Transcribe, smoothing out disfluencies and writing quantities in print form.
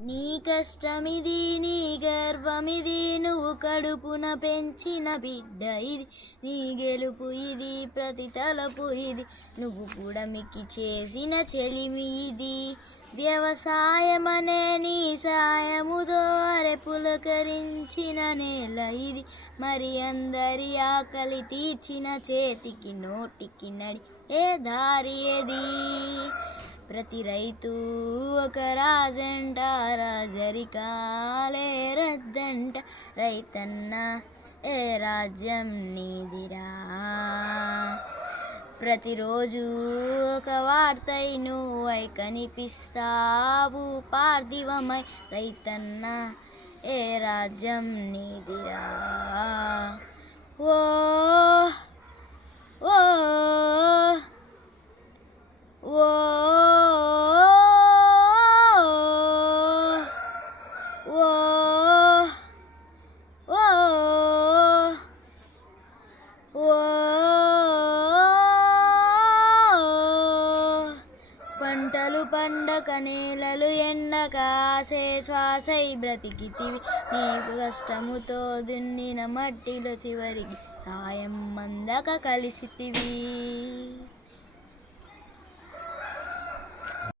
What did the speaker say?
నీ కష్టమిది నీ గర్వమిది నువ్వు కడుపున పెంచిన బిడ్డ ఇది నీ గెలుపు ఇది ప్రతి తలపు ఇది నువ్వు కూడా మిక్కి చేసిన చెలిమి ఇది వ్యవసాయమనే నీ సాయముతో అరె పులకరించిన నేల ఇది మరి అందరి ఆకలి తీర్చిన చేతికి నోటికి నడి ఏ దారి ఏది ప్రతి రైతు ఒక రాజంట రాజరికాలే రద్దంట రైతన్న ఏ రాజ్యం నీదిరా ప్రతిరోజు ఒక వార్తై నువ్వై కనిపిస్తావు పార్థివమై రైతన్న ఏ రాజ్యం నీదిరా ఓ ఓ ఓ ఓ ఓ ఓ పంటలు పండక నేలలు ఎండక ఆసే శ్వాసై బ్రతికితివి నీకు కష్టముతో దున్నిన మట్టిలో చివరికి సాయం అందక కలిసితివి